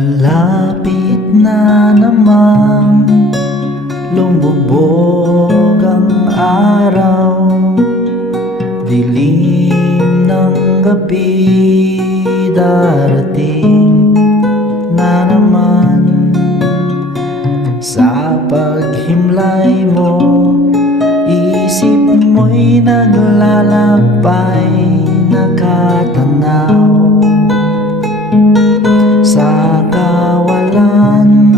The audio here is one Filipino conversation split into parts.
Malapit na namang lumubog ang araw, dilim ng gabi darating na naman. Sa paghimlay mo, isip mo'y naglalakbay, nakatanaw sa kawalan.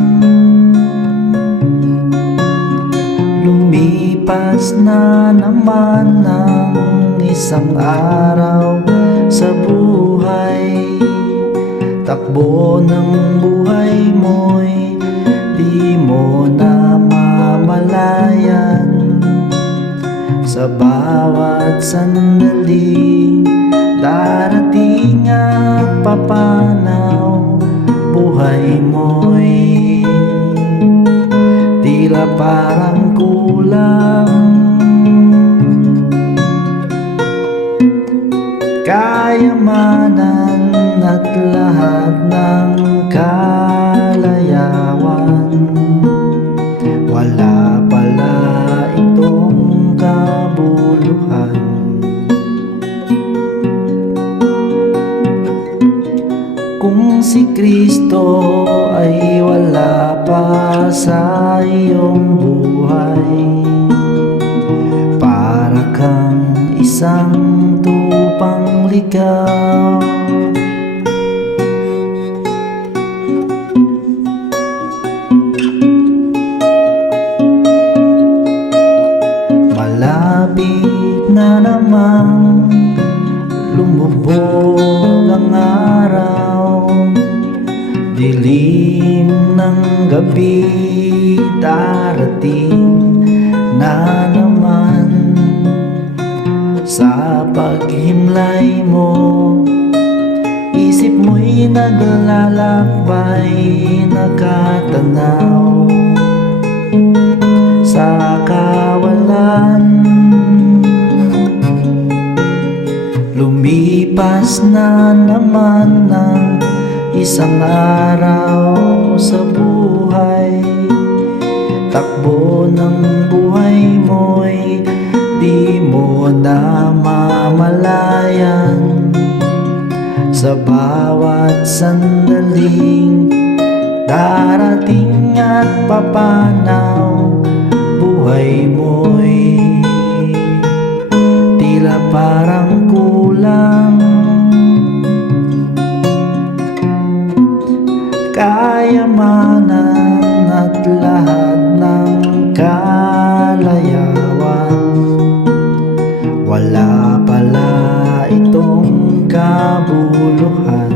Lumipas na naman ang isang araw sa buhay. Takbo ng buhay mo'y di mo na mamalayan. Sa bawat sandali, darating at papanaw, buhay mo'y tila parang kulang. Kayamanan at lahat ng kalayawan, wala pala itong kabuluhan. Kung si Kristo ay wala pa sa iyong buhay, para kang isang tupang ligaw. Malapit na namang lumubog ang araw, dilim ng gabi darating na naman. Sa paghimlay mo, isip mo'y naglalakbay, nakatanaw sa kawalan. Lumipas na naman ang isang araw sa buhay. Takbo ng buhay mo'y di mo na mamalayan. Sa bawat sandaling, darating at papanaw, buhay mo'y tila parang kulang. Kayamanan at lahat ng kalayawan, wala pala itong kabuluhan.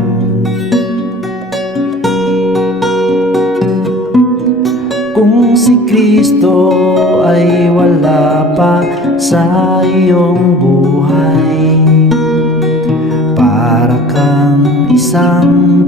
Kung si Kristo ay wala pa sa iyong buhay, para kang isang